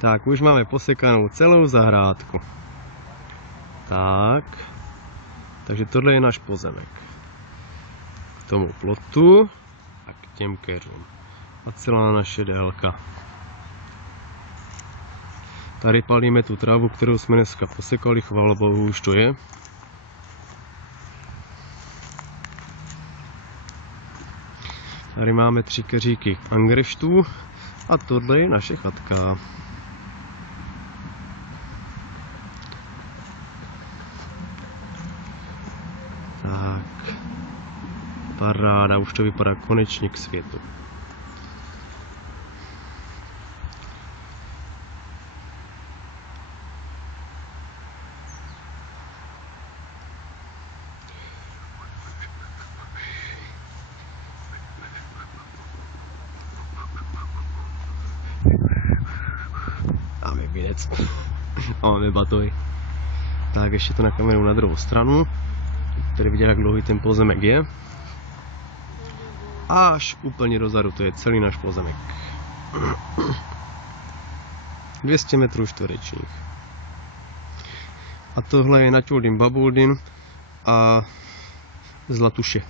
Tak, už máme posekanou celou zahrádku. Tak. Takže tohle je náš pozemek. K tomu plotu a k těm keřům. A celá naše délka. Tady palíme tu trávu, kterou jsme dneska posekali, chvála Bohu, už to je. Tady máme 3 keříky angreštů a tohle je naše chatka. Tak, paráda, už to vypadá konečně k světu. Máme věc a máme batohy. Tak ještě to na kameru na druhou stranu. Tady vidět, jak dlouhý ten pozemek je. Až úplně dozadu, to je celý náš pozemek. 200 metrů čtverečních. A tohle je Natuldin Babuldin a Zlatuše.